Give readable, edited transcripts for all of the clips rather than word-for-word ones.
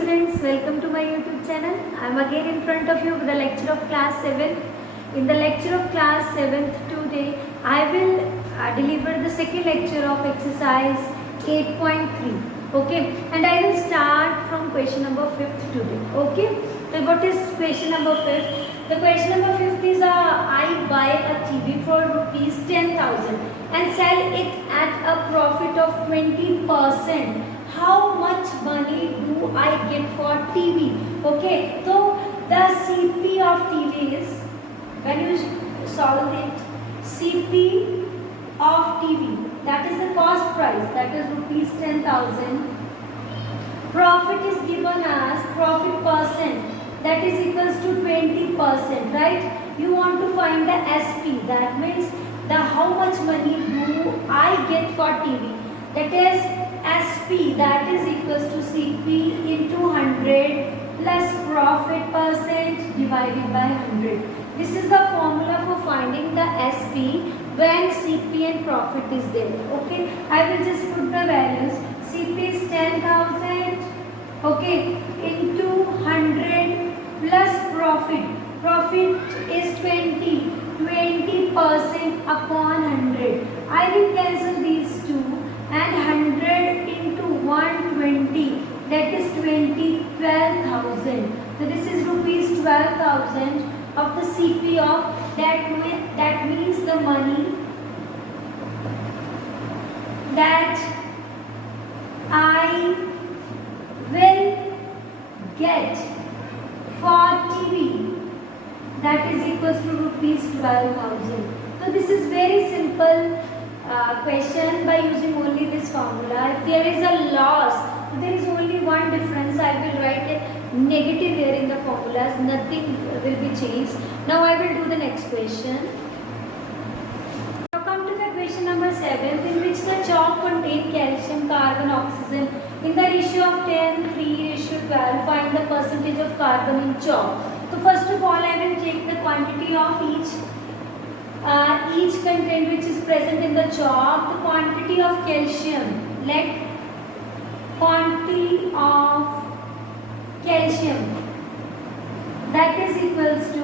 students, welcome to my YouTube channel. I am again in front of you with the lecture of class 7. In the lecture of class 7th today, I will deliver the second lecture of exercise 8.3. Okay, and I will start from question number 5th today. Okay, so what is question number 5th? The question number 5th is I buy a TV for rupees 10,000 and sell it at a profit of 20%. How much money do I get for TV? Okay, so the CP of TV is, when you solve it, CP of TV, that is the cost price, that is rupees 10,000. Profit is given as profit percent, that is equals to 20%, right? You want to find the SP, that means the how much money do I get for TV, that is SP, that is equals to CP into 100 plus profit percent divided by 100. This is the formula for finding the SP when CP and profit is there. Okay, I will just put the values. CP is 10,000, okay, into 100 plus profit. Profit is 20% upon 100. I will cancel these two. And 100 into 120, that is 12,000. So this is rupees 12,000 of the CP of that means the money that I will get for TV, that is equals to rupees 12,000. So this is very simple question by using only this formula. If there is a loss, there is only one difference. I will write a negative here in the formulas. Nothing will be changed. Now I will do the next question. Now come to the question number 7, in which the chalk contains calcium, carbon, oxygen in the ratio of 10, 3, ratio 12. Find the percentage of carbon in chalk. So first of all, I will take the quantity of each content which is present in the chalk. The quantity of calcium, let quantity of calcium, that is equals to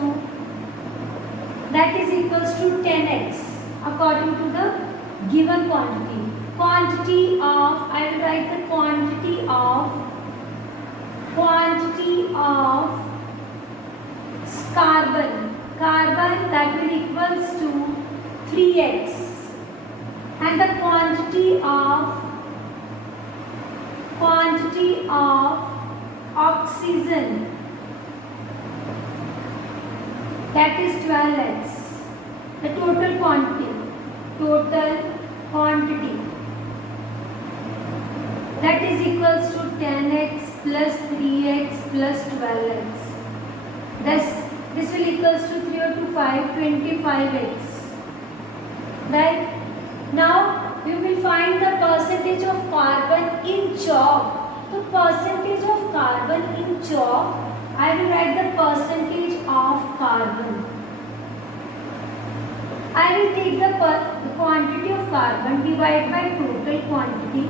10x according to the given quantity. Quantity of, I will write the quantity of carbon, that will equals to 3x, and the quantity of oxygen, that is 12x. The total quantity that is equals to 10x plus 3x plus 12x. This will equals to 3 to 5, 25x. Right? Now you will find the percentage of carbon in chalk. The percentage of carbon in chalk, I will write the percentage of carbon. I will take the quantity of carbon divided by total quantity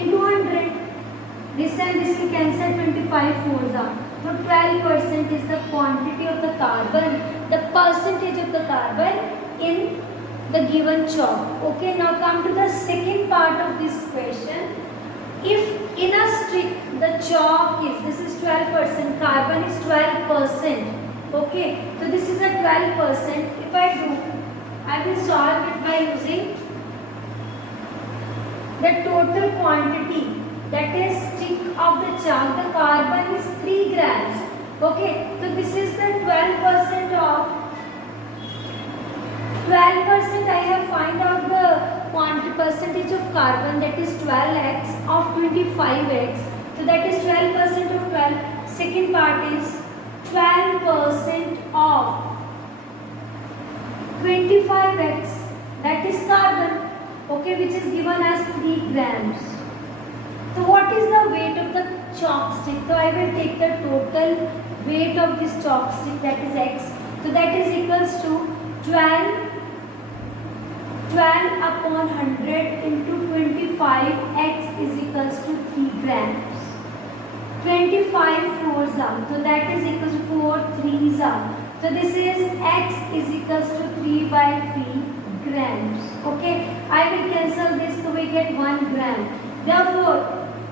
into 100. This and this will cancel, 25 fours are. So 12% is the quantity of the carbon, the percentage of the carbon in the given chalk. Okay, now come to the second part of this question. If in a stick the chalk is, this is 12%, carbon is 12%. Okay, so this is a 12%. If I will solve it by using the total quantity, that is stick of the chalk. The carbon is 3 grams. Okay, so this is the 12% of 12%. I have find out the quantity percentage of carbon, that is 12x of 25x. So that is 12% of 12. Second part is 12% of 25x, that is carbon, okay, which is given as 3 grams. So what is the weight of the chalk stick? So I will take the total weight of this chalk stick, that is x. So that is equals to 12 upon 100 into 25, x is equals to 3 grams. 25 fours are, so that is equals to 4 threes are. So this is x is equals to 3 by 3 grams. Okay, I will cancel this, so we get 1 gram. Therefore,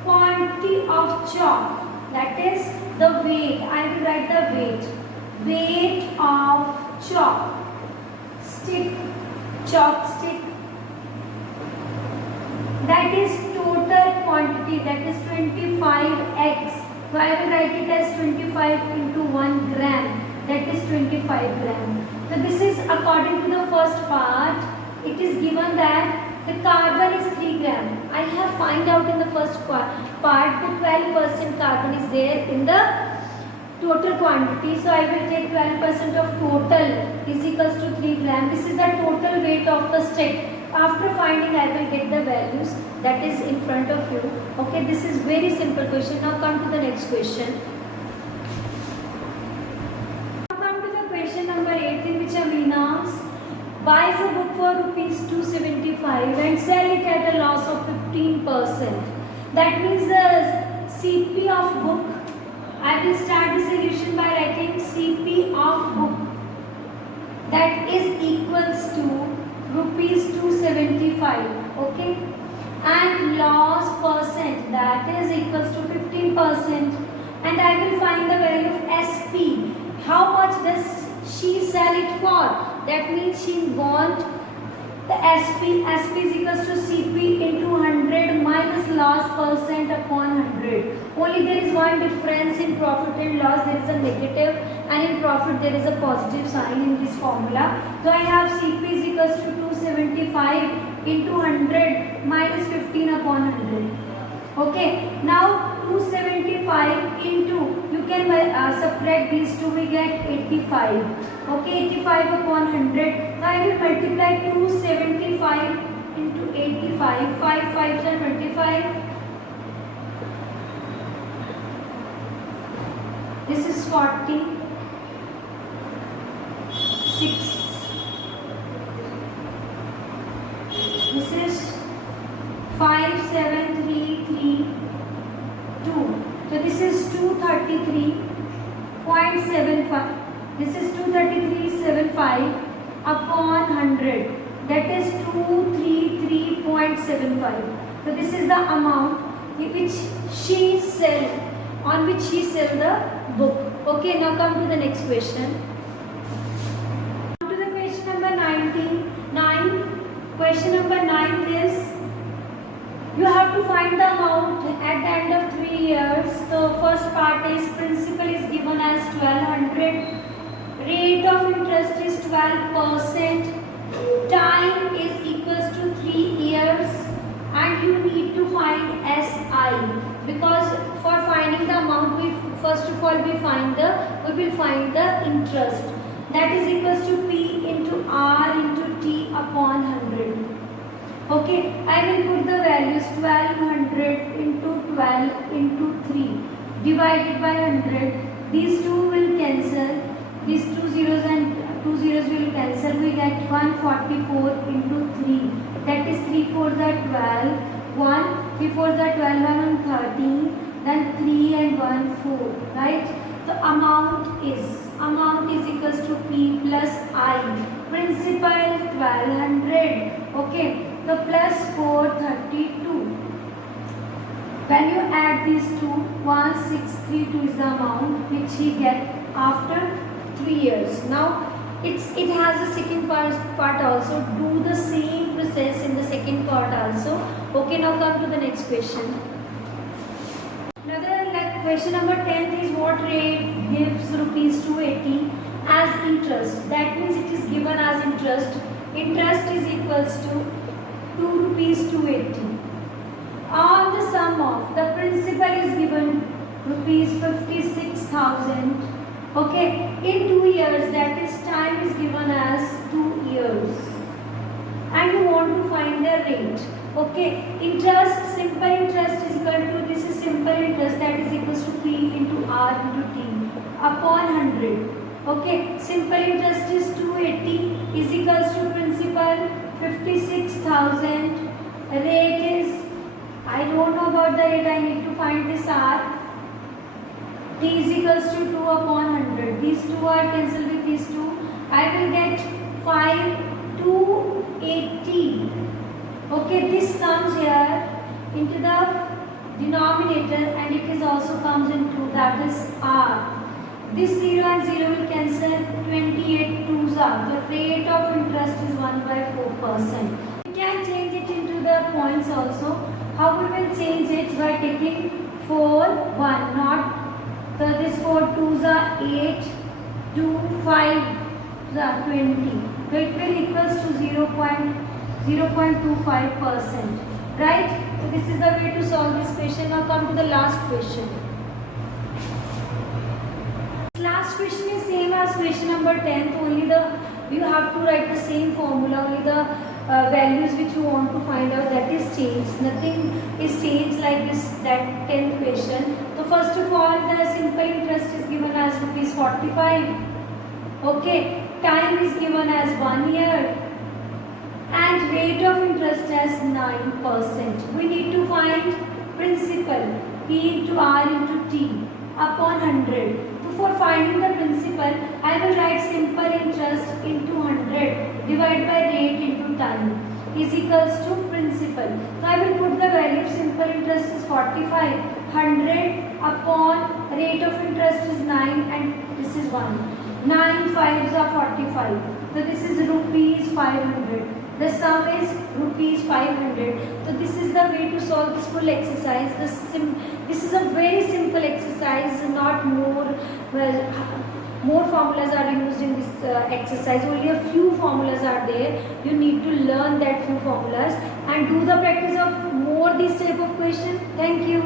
quantity of chalk, that is the weight, I will write the weight. Weight of chalk stick, chalk stick, that is total quantity, that is 25x. So I will write it as 25 into 1 gram, that is 25 gram. So this is according to the first part. It is given that the carbon is 3 gram. I have find out in the first part that 12% carbon is there in the total quantity. So I will take 12% of total is equals to 3 gram. This is the total weight of the stick. After finding, I will get the values that is in front of you. Okay, this is very simple question. Now come to the next question. Now come to the question number 8, in which Amina buys a book for rupees 275 and sell it at a loss of 15%. That means the CP of book, I will start the solution by writing CP of book, that is equals to rupees 275. Okay, and loss percent, that is equals to 15%, and I will find the value of SP. How much does she sell it for? That means she want the SP is equals to CP into 100 minus loss percent upon 100. Only there is one difference in profit and loss, there is a negative, and in profit there is a positive sign in this formula. So I have CP is equals to 275 into 100 minus 15 upon 100. Okay, now 275 into, you can subtract these two, we get 85. Okay, 85 upon 100. Now I will multiply 275 into 85. 5 5s are 25. This is 40. 6. This is 5 7 3 3 2. So this is 233.75. This is 233.75 upon 100. That is 233.75. So this is the amount which she sell, on which she sell the book. Okay, now come to the next question. Come to the question number 9. Question number 9 is, you have to find the amount at the end of 3 years. So first part is principal is given as 1200. Rate of interest is 12%. Time is equals to 3 years. And you need to find SI. Because for finding the amount, we first of all we will find the interest. That is equals to P into R into T upon 100. Okay, I will put the values 1200 into 12 into 3 divided by 100. These two will cancel. These two zeros and two zeros will cancel. We get 144 into 3. That is 3 4s are 12. 3 4s are 12, 1 and 13. Then 3 and 1 4. Right? The amount is equals to P plus I. Principal 1200. Okay. The plus 432. When you add these two, 1632 is the amount which he get after 3 years. Now it has a second part also. Do the same process in the second part also. Okay, now come to the next question. Another question number 10 is, what rate gives rupees 280 as interest? That means it is given as interest. Interest is equals to 2 rupees 280. On the sum of the principal is given rupees 56,000. Okay, in 2 years, that is time is given as 2 years. And you want to find the rate. Okay, interest, simple interest is equal to, this is simple interest, that is equals to P into R into T upon 100. Okay, simple interest is 280 is equals to principal 56,000. Rate is, I don't know about the rate, I need to find this R. t is equals to 2 upon 100. These two are cancelled with these two. I will get 5 280. Okay, this comes here into the denominator and it is also comes into, that is r. This 0 and 0 will cancel. 28 twos are. The rate of interest is 1/4%. We can change it into the points also. How we will change it? By taking 4 1, not so this 4 twos are 8, 2 5 are 20. So it will equals to 0.25%. Right? So this is the way to solve this question. Now come to the last question. Last question is same as question number 10. Only you have to write the same formula. Only the values which you want to find out, that is changed. Nothing is changed like this, that 10th question. So first of all, the simple interest is given as rupees 45. Okay, time is given as 1 year and rate of interest as 9%. We need to find principal, P into R into T upon 100. So for finding the principal, I will write simple interest into 100 divided by rate into time is equals to principal. So I will put the value of simple interest is 45. 100 upon rate of interest is 9 and this is 1. 9 5s are 45. So this is rupees 500. The sum is rupees 500. So this is the way to solve this full exercise. This is a very simple exercise, not more. More formulas are used in this exercise. Only a few formulas are there. You need to learn that few formulas and do the practice of more this type of question. Thank you.